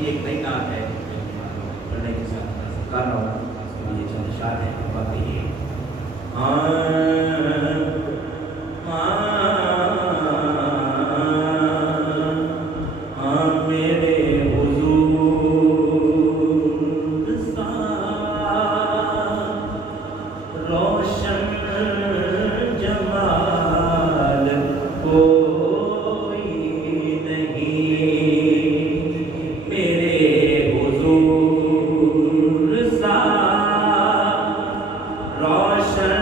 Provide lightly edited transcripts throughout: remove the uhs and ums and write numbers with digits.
یہ ایک نئی نعت ہے پڑھنے کے ساتھ کر رہا ہوں، یہ چند اشعار ہیں باقی یہ میرے حضور سا روشن جمال کوئی نہیں، میرے حضور سا روشن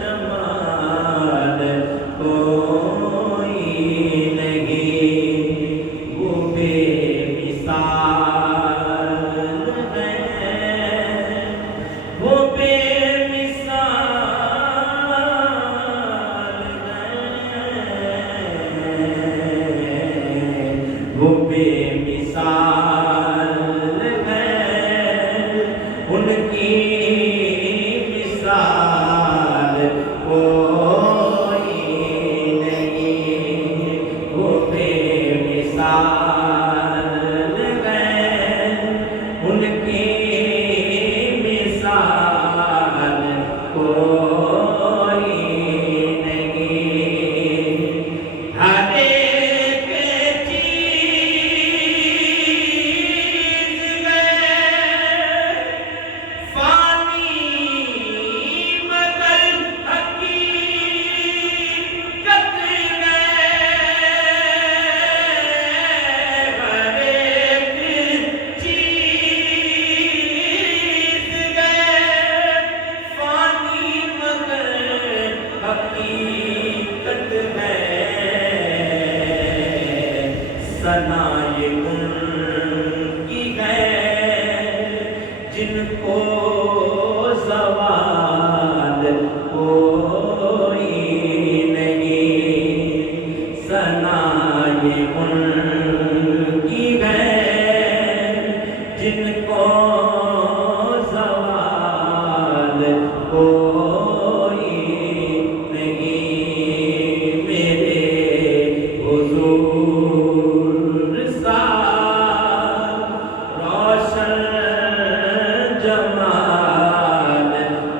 جمال کوئی نہیں، وہ بے مثال ہے، وہ بے مثال ہے، وہ بے مثال ہے، ان کی مثال کوئی نہیں، وہ بے مثال ہے، ان کی مثال کوئی نہیں، ہر ایک چیز ہے فانی مگر حقیقت ہے، ہر ایک چیز ہے فانی مگر حقیقت ہے، ثنائے ان کی ہے جن کو زوال کوئی نہیں، ثنائے ان کی ہے جن کو زوال کوئی نہیں، میرے حضور سا روشن جمال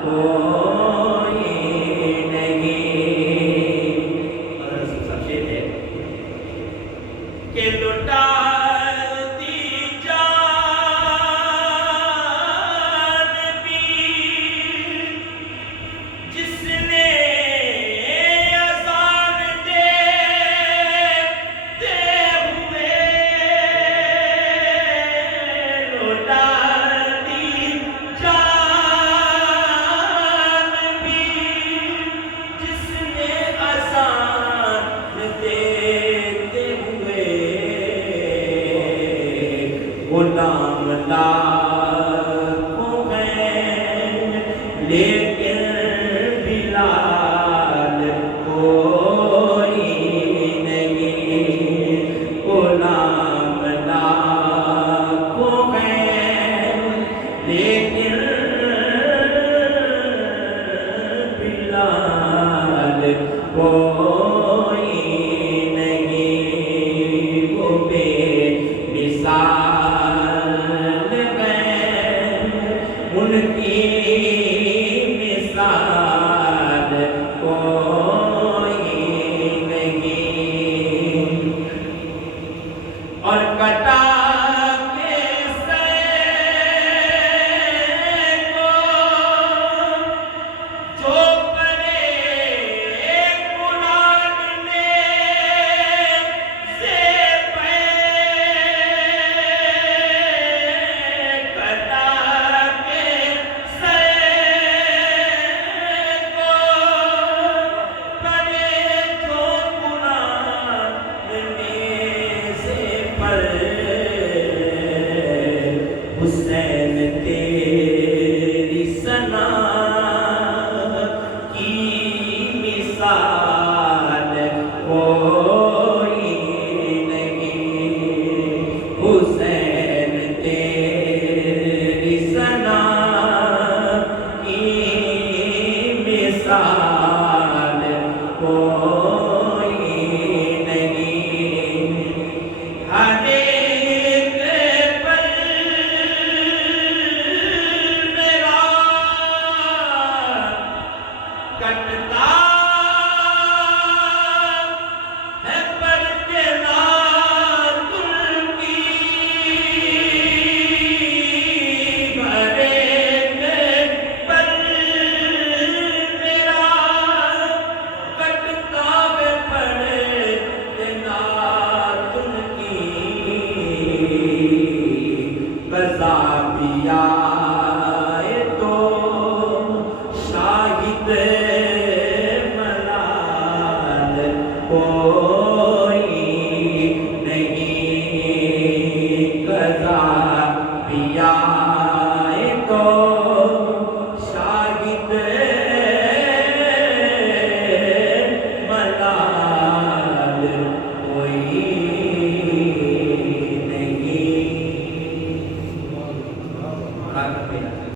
کوئی نہیں۔ اور اس کا شعر ہے کہ لٹا دی جان بھی جس نے اذان دیتے ہوئے، لٹا دی جان بھی جس نے اذان دیتے ہوئے، غلام لاکھوں ہیں لیکن بلال کوئی نہیں، غلام لاکھوں ہیں لیکن بلال کوئی نہیں، وہ بے مثال نہیں